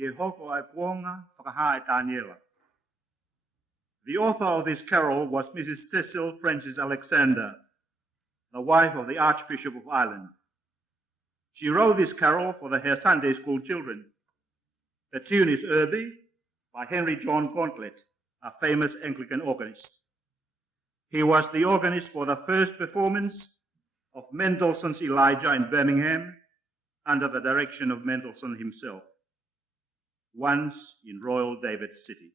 Ie hoko ai puonga whakaha e Daniela. The author of this carol was Mrs. Cecil Frances Alexander, the wife of the Archbishop of Ireland. She wrote this carol for her Sunday school children. The tune is Irby by Henry John Gauntlet, a famous Anglican organist. He was the organist for the first performance of Mendelssohn's Elijah in Birmingham under the direction of Mendelssohn himself, once in Royal David City.